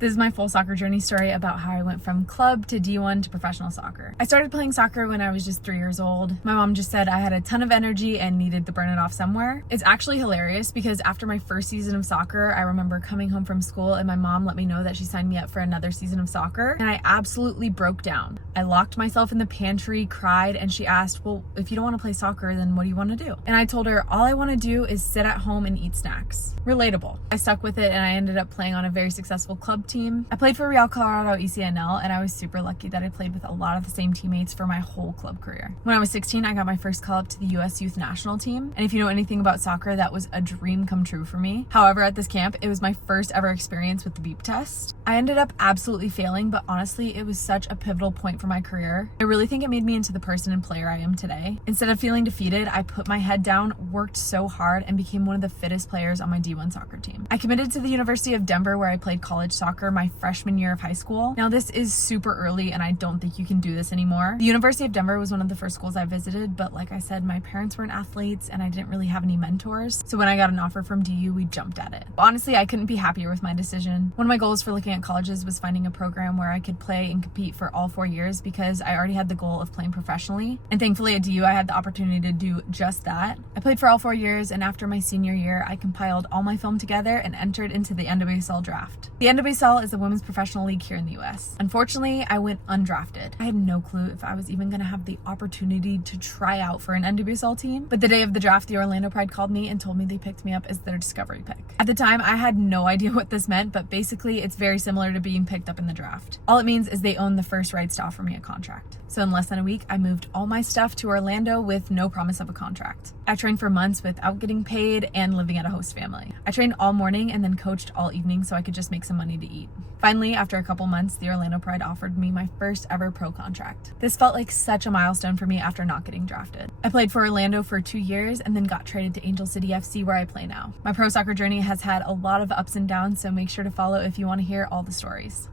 This is my full soccer journey story about how I went from club to D1 to professional soccer. I started playing soccer when I was just 3 years old. My mom just said I had a ton of energy and needed to burn it off somewhere. It's actually hilarious because after my first season of soccer, I remember coming home from school and my mom let me know that she signed me up for another season of soccer, and I absolutely broke down. I locked myself in the pantry, cried, and she asked, well, if you don't want to play soccer, then what do you want to do? And I told her, all I want to do is sit at home and eat snacks. Relatable. I stuck with it and I ended up playing on a very successful club team. I played for Real Colorado ECNL, and I was super lucky that I played with a lot of the same teammates for my whole club career. When I was 16, I got my first call up to the US Youth National Team, and if you know anything about soccer, that was a dream come true for me. However, at this camp, it was my first ever experience with the beep test. I ended up absolutely failing, but honestly, it was such a pivotal point for my career. I really think it made me into the person and player I am today. Instead of feeling defeated, I put my head down, worked so hard, and became one of the fittest players on my D1 soccer team. I committed to the University of Denver, where I played college soccer my freshman year of high school. Now, this is super early, and I don't think you can do this anymore. The University of Denver was one of the first schools I visited, but like I said, my parents weren't athletes, and I didn't really have any mentors. So when I got an offer from DU, we jumped at it. Honestly, I couldn't be happier with my decision. One of my goals for looking at colleges was finding a program where I could play and compete for all 4 years, because I already had the goal of playing professionally. And thankfully at DU, I had the opportunity to do just that. I played for all 4 years, and after my senior year, I compiled all my film together and entered into the NWSL draft. The NWSL is the women's professional league here in the US. Unfortunately, I went undrafted. I had no clue if I was even going to have the opportunity to try out for an NWSL team, but the day of the draft, the Orlando Pride called me and told me they picked me up as their discovery pick. At the time, I had no idea what this meant, but basically it's very similar to being picked up in the draft. All it means is they own the first rights to offer me a contract. So in less than a week, I moved all my stuff to Orlando with no promise of a contract. I trained for months without getting paid and living at a host family. I trained all morning and then coached all evening so I could just make some money to eat. Finally, after a couple months, the Orlando Pride offered me my first ever pro contract. This felt like such a milestone for me after not getting drafted. I played for Orlando for 2 years and then got traded to Angel City FC, where I play now. My pro soccer journey has had a lot of ups and downs, so make sure to follow if you want to hear all the stories.